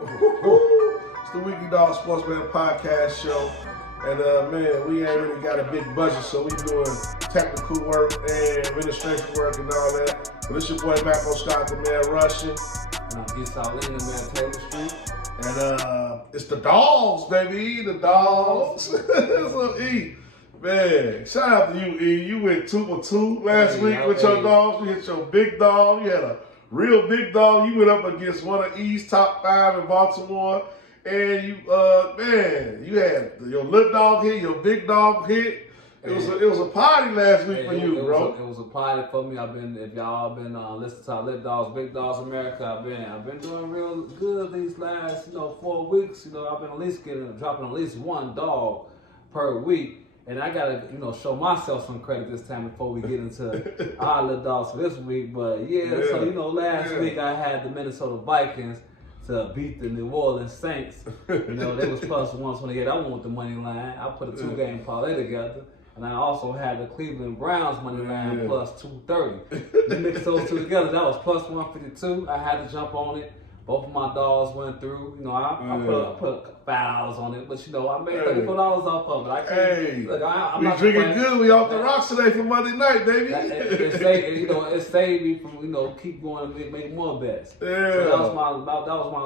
It's the Weekly Dog Sports Betting Podcast Show. And man, we ain't really got a big budget, so we doing technical work and administration work and all that. But it's your boy M.Scott E, the man Russian. And I'm East Outland, the man Taylor Street. And it's the dogs, baby. The dogs. So E, man, shout out to you, E. You went 2 for 2 last week with your dogs. You hit your big dog. You had a real big dog. You went up against one of E's top 5 in Baltimore. And you, man, you had your little dog hit, your big dog hit. It was a party last week for you, bro. It was a party for me. If y'all been listening to our Little Dogs, Big Dogs America, I've been doing real good these last 4 weeks. I've been at least dropping at least one dog per week. And I gotta, show myself some credit this time before we get into our Little Dogs for this week. But so last week I had the Minnesota Vikings to beat the New Orleans Saints. They was plus 128. I went with the money line. I put a 2-game parlay together. And I also had the Cleveland Browns money line plus 230. You mix those two together, that was plus 152. I had to jump on it. Both of my dogs went through. I put $5 on it, but I made $34 off of it. I can't. Look, I'm we not drinking good. We off the rocks today for Monday night, baby. It saved me from keep going and make more bets. Yeah. So that was my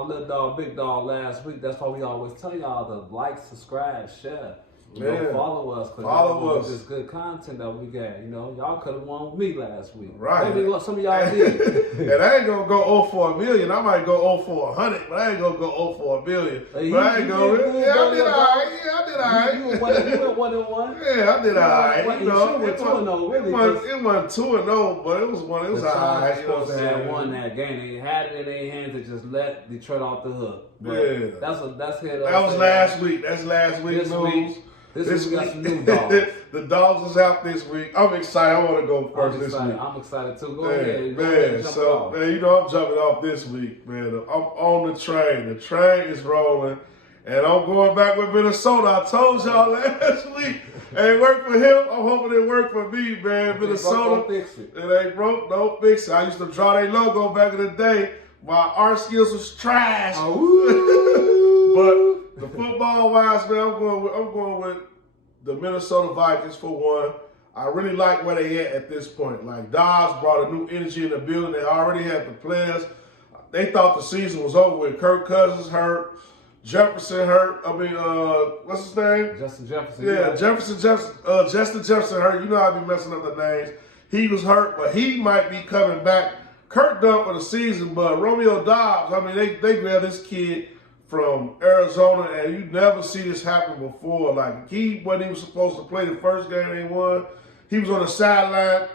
little dog, big dog last week. That's why we always tell y'all to like, subscribe, share. Follow us. Follow us. This good content that we got. Y'all could have won with me last week. Right. Maybe what some of y'all did. And I ain't gonna go 0 for $1 million. I might go 0 for 100, but I ain't gonna go 0 for $1 billion. But I ain't going. Yeah, I did all right. You went 1-1. Yeah, I did all right. It wasn't 2-0, but it was one. It was all right. Supposed to have won that game. They had it in their hands to just let Detroit off the hook. But yeah. That's it. That was last week. That's last week's news. This week we got some new dogs. The dogs is out this week. I'm excited. I want to go first this week. I'm excited too. Go ahead. Man, I'm jumping off this week, man. I'm on the train. The train is rolling. And I'm going back with Minnesota. I told y'all last week. It ain't worked for him. I'm hoping it worked for me, man. Minnesota. Don't fix it. It ain't broke. Don't fix it. I used to draw their logo back in the day. My art skills was trash. But the football-wise, man, I'm going with the Minnesota Vikings for one. I really like where they at this point. Like, Dobbs brought a new energy in the building. They already had the players. They thought the season was over with. Kirk Cousins hurt. Jefferson hurt. What's his name? Justin Jefferson. Yeah, Justin Jefferson hurt. You know I be messing up the names. He was hurt, but he might be coming back. Kirk done for the season, but Romeo Dobbs, they grabbed this kid from Arizona, and you never see this happen before. Like, he wasn't even supposed to play the first game they won. He was on the sideline,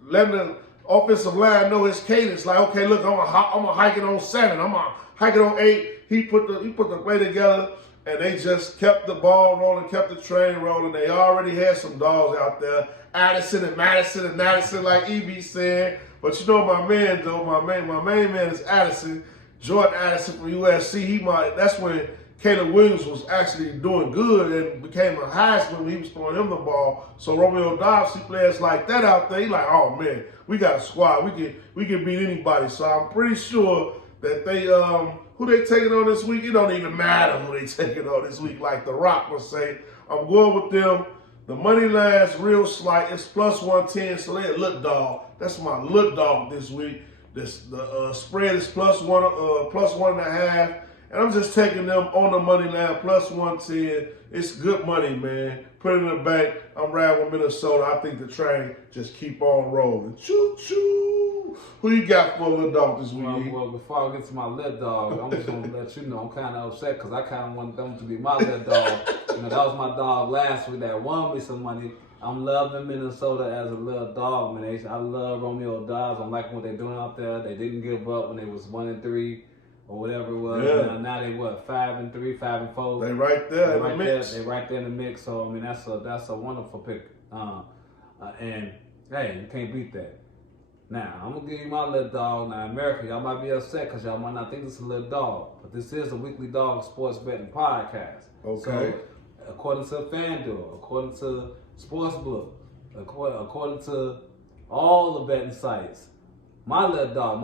letting the offensive line know his cadence. Like, okay, look, I'm gonna hike it on 7. I'm gonna hike it on 8. He put the play together, and they just kept the ball rolling, kept the train rolling. They already had some dogs out there, Addison and Madison and Madison, like E.B. said. But my man though, my main man is Addison. Jordan Addison from USC, that's when Caleb Williams was actually doing good and became a Heisman when he was throwing him the ball. So Romeo Dobbs, see players like that out there, he like, oh man, we got a squad. We can beat anybody. So I'm pretty sure that they who they taking on this week, it don't even matter who they taking on this week, like The Rock would say. I'm going with them. The money line's real slight. It's plus 110, so they a little dog. That's my little dog this week. The spread is plus 1.5, and I'm just taking them on the money line, plus 110. It's good money, man. Put it in the bank. I'm riding with Minnesota. I think the train just keep on rolling. Choo choo. Who you got for a little dog this week? Well, before I get to my little dog, I'm just gonna let you know I'm kind of upset because I kind of want them to be my little dog. That was my dog last week that won me some money. I'm loving Minnesota as a little dog, man. I love Romeo Dobbs. I'm liking what they're doing out there. They didn't give up when they was 1-3 or whatever it was. Yeah. Now they 5-3, 5-4. They right there in the mix. They right there in the mix. So that's a wonderful pick. And hey, you can't beat that. Now I'm gonna give you my little dog. Now America, y'all might be upset because y'all might not think this is a little dog, but this is a Weekly Dog Sports Betting Podcast. Okay. So, according to FanDuel, according to Sportsbook, according to all the betting sites, my little dog,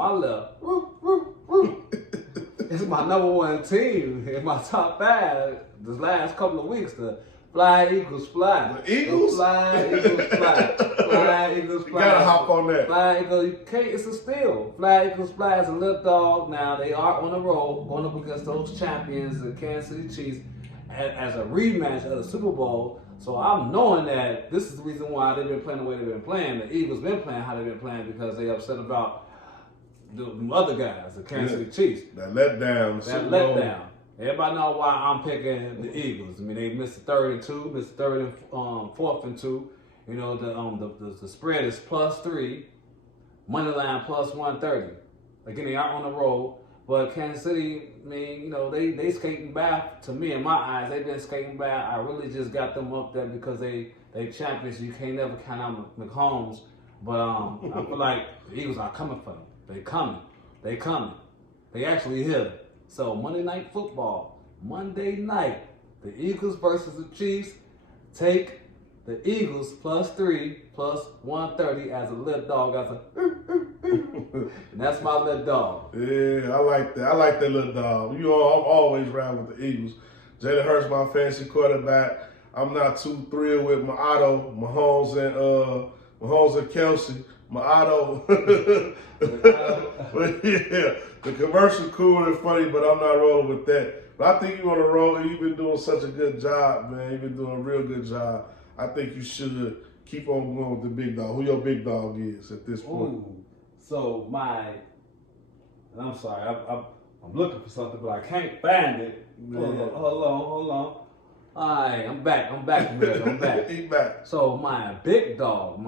It's my number one team in my top 5 this last couple of weeks. The Fly Eagles fly. The Eagles? The Fly Eagles fly. Fly Eagles fly. You gotta hop on that. Fly Eagles, you can't, it's a steal. Fly Eagles fly is a little dog. Now they are on the road going up against those champions, the Kansas City Chiefs, as a rematch of the Super Bowl. So I'm knowing that this is the reason why they've been playing the way they've been playing. The Eagles been playing how they've been playing because they upset about the other guys, the Kansas City Chiefs. That letdown. That letdown. Everybody know why I'm picking the Eagles. I mean, they missed the 3rd and 2, missed the 3rd and 4th and 2. You know, the spread is +3, money line +130. Again, they are on the road, but Kansas City, I mean, you know, they skating back. To me, in my eyes, they've been skating back. I really just got them up there because they champions. You can't never count out Mahomes. But I feel like the Eagles are coming for them. They coming. They coming. They actually here. So Monday Night Football, Monday night, the Eagles versus the Chiefs. Take the Eagles +3, +130 as a little dog. And that's my little dog. Yeah, I like that. I like that little dog. You know, I'm always around with the Eagles. Jalen Hurts, my fantasy quarterback. I'm not too thrilled with my Otto, Mahomes and Kelsey. My Otto. But yeah, the commercial cool and funny, but I'm not rolling with that. But I think you're on a roll. You've been doing such a good job, man. You've been doing a real good job. I think you should keep on going with the big dog. Who your big dog is at this point? Ooh. So and I'm sorry, I'm looking for something, but I can't find it. Hold on. All right, I'm back, man. I'm back. He back. So my big dog,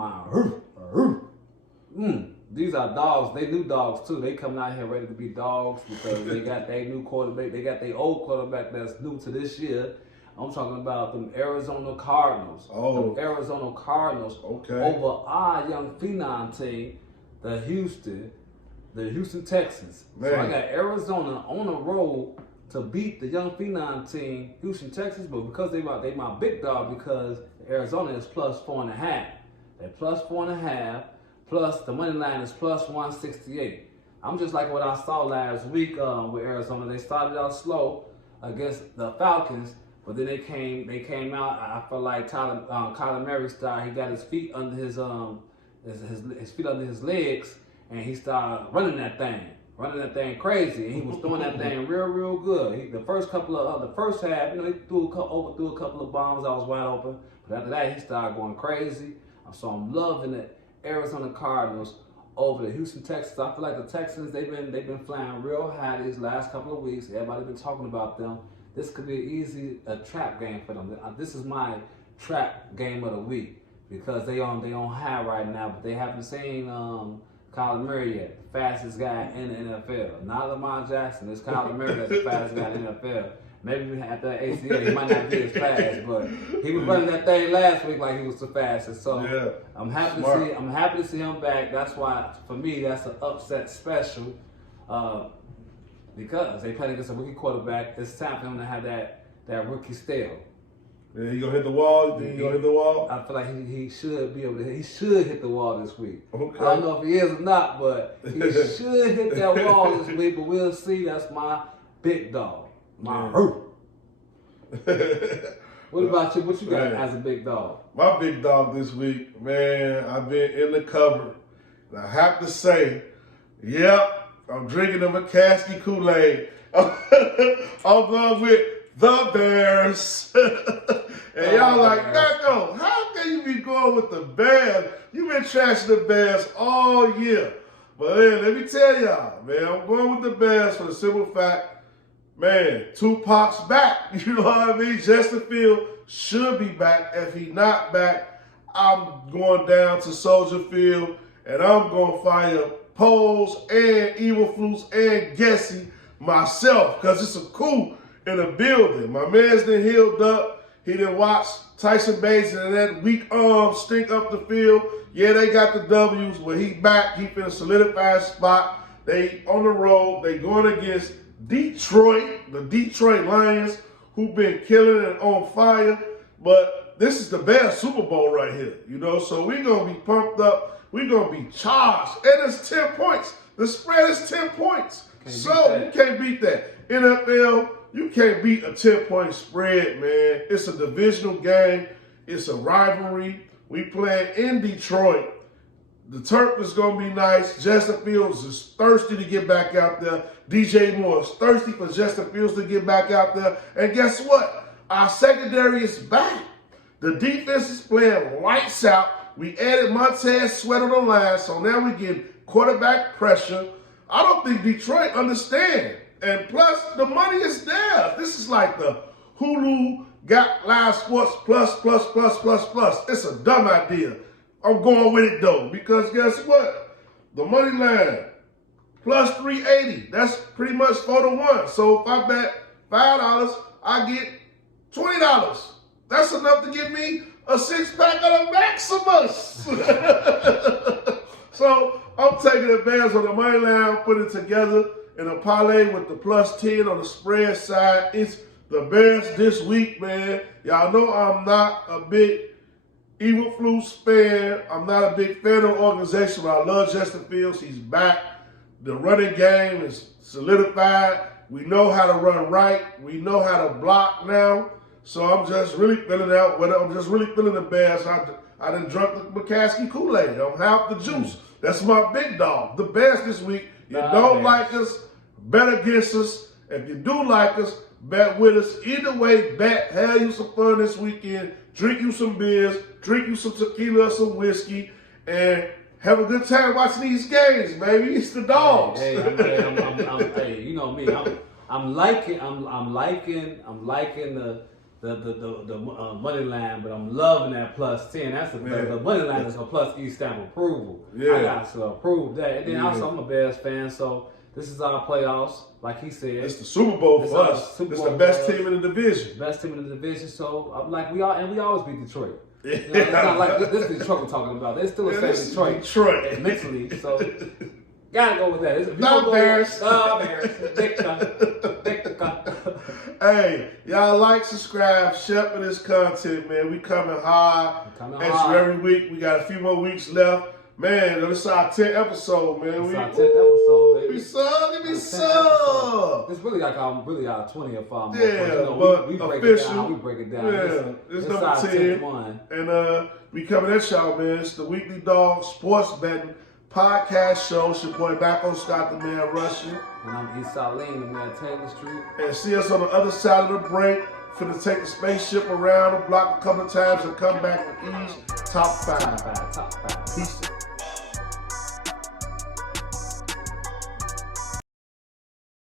these are dogs. They new dogs too. They coming out here ready to be dogs because they got their new quarterback. They got their old quarterback that's new to this year. I'm talking about them Arizona Cardinals. Oh. Them Arizona Cardinals. Okay. Over our young phenom team, the Houston Texans. Man. So I got Arizona on the road to beat the young phenom team, Houston Texans, but because they my big dog because Arizona is +4.5. They're +4.5. Plus the money line is +168. I'm just like what I saw last week with Arizona. They started out slow against the Falcons, but then they came out. I feel like Kyler Murray style. He got his feet under his feet under his legs, and he started running that thing crazy. And he was throwing that thing real good. The first half, you know, they overthrew a couple of bombs. I was wide open, but after that, he started going crazy. So I'm loving it. Arizona Cardinals over the Houston Texans. I feel like the Texans, they've been flying real high these last couple of weeks. Everybody's been talking about them. This could be a trap game for them. This is my trap game of the week because they on high right now, but they haven't seen Kyler Murray yet, the fastest guy in the NFL. Not Lamar Jackson. It's Kyler Murray that's the fastest guy in the NFL. Maybe after that ACL, he might not be as fast, but he was running that thing last week like he was the fastest. So yeah. I'm happy to see him back. That's why, for me, that's an upset special because they played against a rookie quarterback. It's time for him to have that rookie stale. Yeah, he gonna hit the wall. He gonna hit the wall. I feel like he should be able to. He should hit the wall this week. Okay. I don't know if he is or not, but he should hit that wall this week. But we'll see. That's my big dog. What about you? What you got as a big dog? My big dog this week, man, I've been in the cupboard. And I have to say, yep, I'm drinking the McCaskey Kool-Aid. I'm going with the Bears. And y'all like, Marco, how can you be going with the Bears? You've been trashing the Bears all year. But man, let me tell y'all, man, I'm going with the Bears for the simple fact, man, Tupac's back. You know what I mean? Justin Fields should be back. If he's not back, I'm going down to Soldier Field and I'm going to fire Poles and Evil Flus and Gessie myself because it's a coup in the building. My man's done healed up. He done watched Tyson Bates and that weak arm stink up the field. Yeah, they got the W's. When he back, he finna solidify his spot. They on the road. They going against Detroit, the Detroit Lions, who've been killing it on fire. But this is the best Super Bowl right here, you know. So we're going to be pumped up. We're going to be charged. And it's 10 points. The spread is 10 points. You can't beat that. NFL, you can't beat a 10-point spread, man. It's a divisional game. It's a rivalry. We playing in Detroit. The turf is going to be nice. Justin Fields is thirsty to get back out there. DJ Moore is thirsty for Justin Fields to get back out there. And guess what? Our secondary is back. The defense is playing lights out. We added Montez Sweat on the line, so now we get quarterback pressure. I don't think Detroit understand. And plus, the money is there. This is like the Hulu got live sports plus. It's a dumb idea. I'm going with it though, because guess what? The money line plus 380. That's pretty much 4-1. So if I bet $5, I get $20. That's enough to give me a 6-pack of the Maximus. So I'm taking the Bears on the money line, putting it together in a parlay with the plus 10 on the spread side. It's the Bears this week, man. Y'all know I'm not a big Eberflus fan. I'm not a big fan of the organization, but I love Justin Fields. He's back. The running game is solidified. We know how to run right. We know how to block now. So I'm just really feeling out. I'm just really feeling the Bears. I done drunk the McCaskey Kool-Aid. I'm half the juice. That's my big dog. The Bears this week. You don't like us, bet against us. If you do like us, bet with us. Either way, bet. Have you some fun this weekend. Drink you some beers. Drink you some tequila or some whiskey. And have a good time watching these games, baby. It's the dogs. Hey, you know me. I'm liking the money line, but I'm loving that plus 10. That's the money line is a plus E stamp approval. Yeah. I got to approve that. And then also I'm a Bears fan, so this is our playoffs, like he said. It's the Super Bowl for us. It's the best team in the division. Best team in the division. So I'm like we always beat Detroit. Yeah. You know, it's not like this is Detroit we're talking about. They're still the same Detroit mentally. So gotta go with that. No Bears. Hey, y'all like, subscribe, share for this content, man. We coming hard. Every week. We got a few more weeks left. Man, this is our 10th episode, man. It's our 10th episode, baby. Give me some. It's really like our 20th. Yeah, but we break official. it down. We break it down. Yeah, it's number our 10. 10th one. And we coming at y'all, man. It's the Weekly Dog Sports Betting Podcast Show. It's your boy M.Scott the Man Russian. And I'm Eastside Lane, the man Taylor Street. And see us on the other side of the break. Finna take the spaceship around the block a couple of times and come back with ease. Top 5. Top 5. Peace.